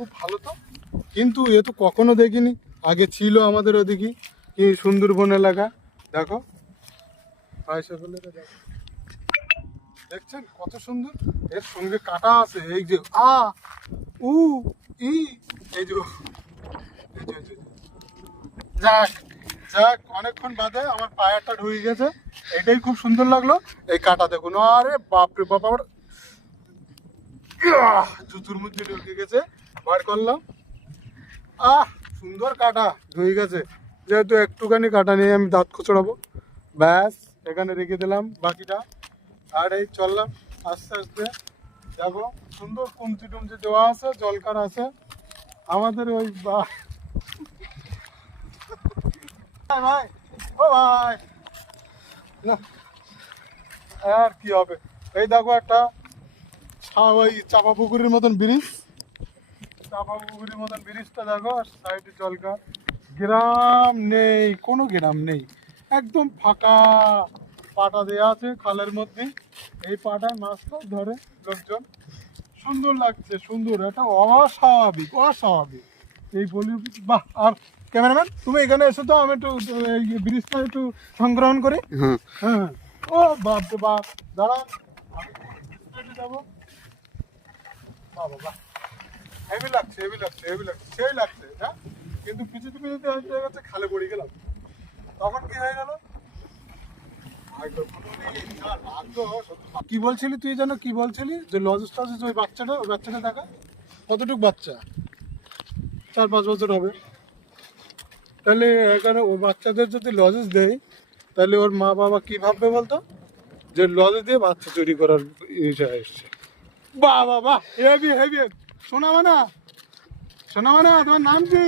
খুব ভালো তো, কিন্তু এ তো কখনো দেখিনি। আগে ছিল আমাদের ওদিকে কি সুন্দরবন এলাকা। দেখো দেখো, দেখছেন কত সুন্দর। এর সঙ্গে কাটা আছে, এই যে আ উ ই, এই যে এই যে, এই যে। যাক যাক, অনেকক্ষণ বাদে আমার পায়াটা ঢুকে গেছে, এটাই খুব সুন্দর লাগলো। এই কাটা দেখুন, আরে বাপরে বাপ, আমার জুতুর মধ্যে ঢুকে গেছে, বার করলাম। আহ, সুন্দর কাটা ধুয়ে গেছে। যেহেতু একটুখানি কাটা নিয়ে আমি দাঁত খুচড়াবো, ব্যাস এখানে রেখে দিলাম বাকিটা। আর এই চললাম আস্তে আস্তে যাবো। সুন্দর কুমচি টুমচি দেওয়া আছে, জলকার আছে আমাদের ওই ভাই। ভাই ও ভাই, না আর কি হবে। এই দেখো একটা ওই চাপা পুকুরের মতন ব্রিজ, চাপা পুকুরের মতন ব্রিজটা দেখো, আর সাইডে জলকা। গ্রাম নেই, কোনো গ্রাম নেই, একদম ফাঁকা। পাটা দেওয়া আছে খালের মধ্যে, এই পাটায় মাছটা ধরে লোকজন। সুন্দর লাগছে, সুন্দর, এটা অস্বাভাবিক অস্বাভাবিক এই বলি। বাহ, আর ক্যামেরাম্যান তুমি এখানে এসো তো, আমি একটু এই ব্রিজটা একটু সংগ্রহণ করি। হ্যাঁ হ্যাঁ, ও বাপ রে বাপ, দাঁড়ান আমি যাবো। বাবা বাহ, হেভি লাগছে হেভি লাগছে হেভি লাগছে, সেই লাগছে হ্যাঁ। কিন্তু পিছুতে পিছুতে হচ্ছে খালে পড়ে গেলাম, তখন কি হয়ে গেল। কি বলছিলি তুই, যেন কি বলছিলি, যে লজেস টজেস, ওই বাচ্চাটা দেখা কতটুকু বাচ্চা, 4-5 বছর হবে। তাহলে এখানে ও বাচ্চাদের যদি লজেস দেয়, তাহলে ওর মা বাবা কি ভাববে বলতো, যে লজেস দিয়ে বাচ্চা চুরি করার ইচ্ছা এসছে। বাহ বাহ বাহ, হেভি হেভি। শোনা মানা, তোমার নাম কি?